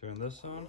Turn this on.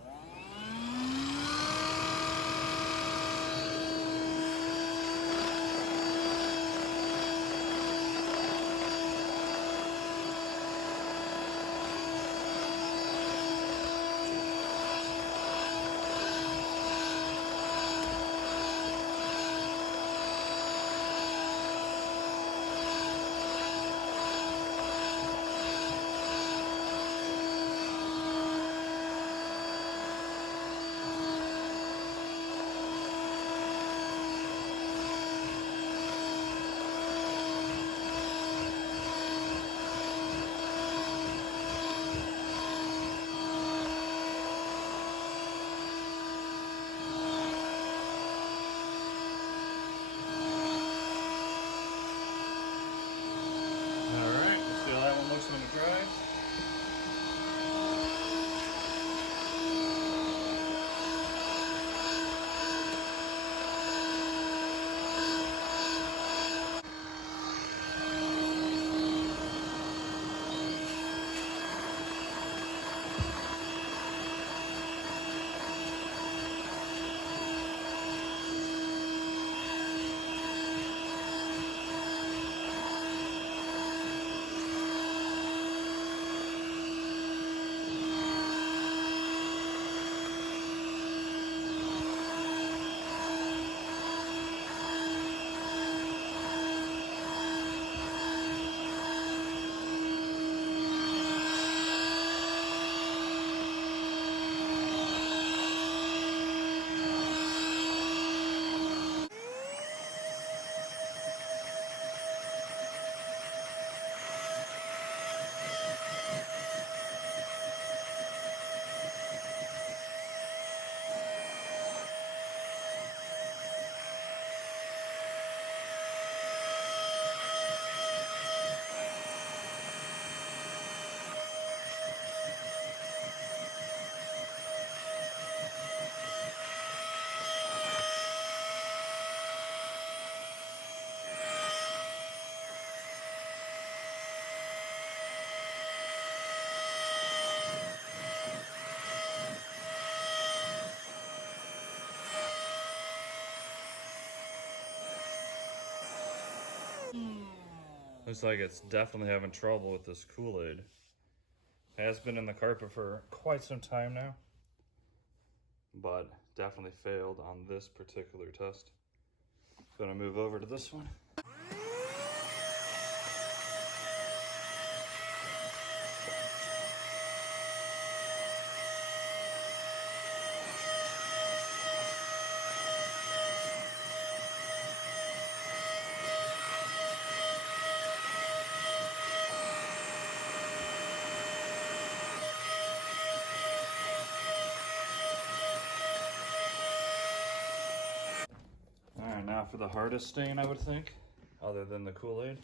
Alright, let's see how that one looks when it dries. Looks like it's definitely having trouble with this Kool-Aid. Has been in the carpet for quite some time now, but definitely failed on this particular test. Gonna move over to this one. All right, now for the hardest stain, I would think, other than the Kool-Aid.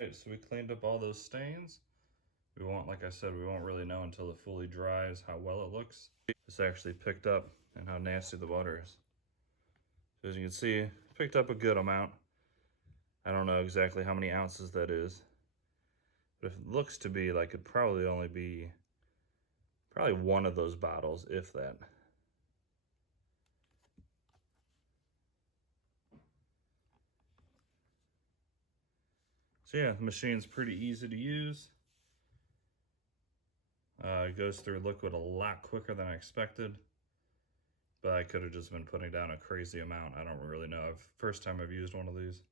Okay, so we cleaned up all those stains. We won't, like I said, we won't really know until it fully dries how well it looks. This actually picked up and how nasty the water is. So as you can see, picked up a good amount. I don't know exactly how many ounces that is, but if it looks to be like it'd probably only be probably one of those bottles, if that. So yeah, the machine's pretty easy to use. It goes through liquid a lot quicker than I expected. but I could have just been putting down a crazy amount. I don't really know. First time I've used one of these.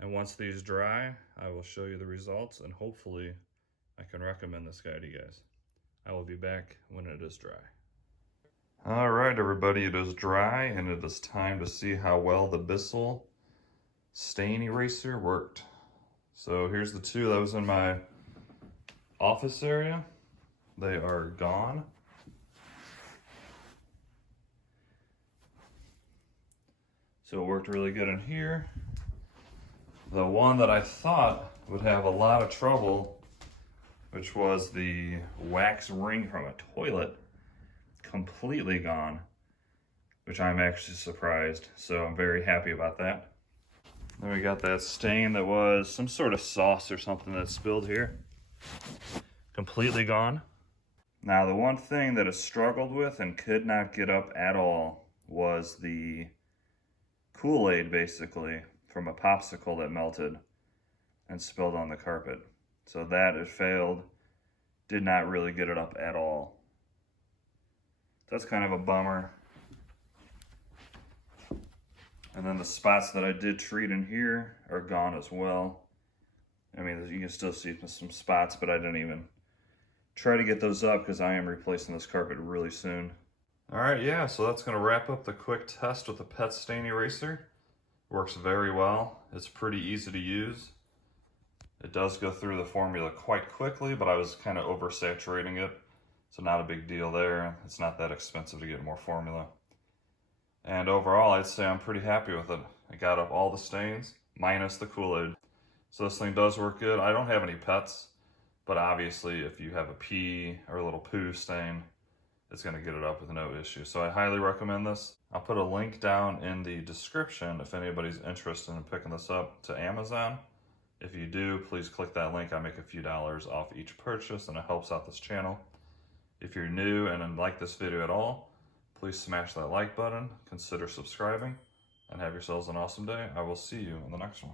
And once these dry, I will show you the results, and hopefully I can recommend this guy to you guys. I will be back when it is dry. All right, everybody, it is dry, and it is time to see how well the Bissell stain eraser worked. So here's the two that was in my office area. They are gone. So it worked really good in here. The one that I thought would have a lot of trouble, which was the wax ring from a toilet, completely gone, which I'm actually surprised. So I'm very happy about that. Then we got that stain that was some sort of sauce or something that spilled here. Completely gone. Now the one thing that I struggled with and could not get up at all was the Kool-Aid, basically, from a popsicle that melted and spilled on the carpet. So that it failed, did not really get it up at all. That's kind of a bummer. And then the spots that I did treat in here are gone as well. I mean, you can still see some spots, but I didn't even try to get those up because I am replacing this carpet really soon. All right, yeah, so that's gonna wrap up the quick test with the pet stain eraser. Works very well. It's pretty easy to use. It does go through the formula quite quickly, but I was kind of oversaturating it, so not a big deal there. It's not that expensive to get more formula. And overall, I'd say I'm pretty happy with it. I got up all the stains, minus the Kool-Aid. So this thing does work good. I don't have any pets, but obviously if you have a pee or a little poo stain, it's gonna get it up with no issue. So I highly recommend this. I'll put a link down in the description if anybody's interested in picking this up to Amazon. If you do, please click that link. I make a few dollars off each purchase and it helps out this channel. If you're new and like this video at all, please smash that like button, consider subscribing, and have yourselves an awesome day. I will see you in the next one.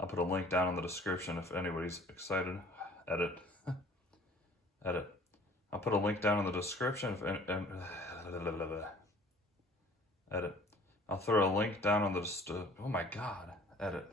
I'll put a link down in the description if anybody's excited. Edit. Edit. I'll put a link down in the description if edit. I'll throw a link down on the oh my god. Edit.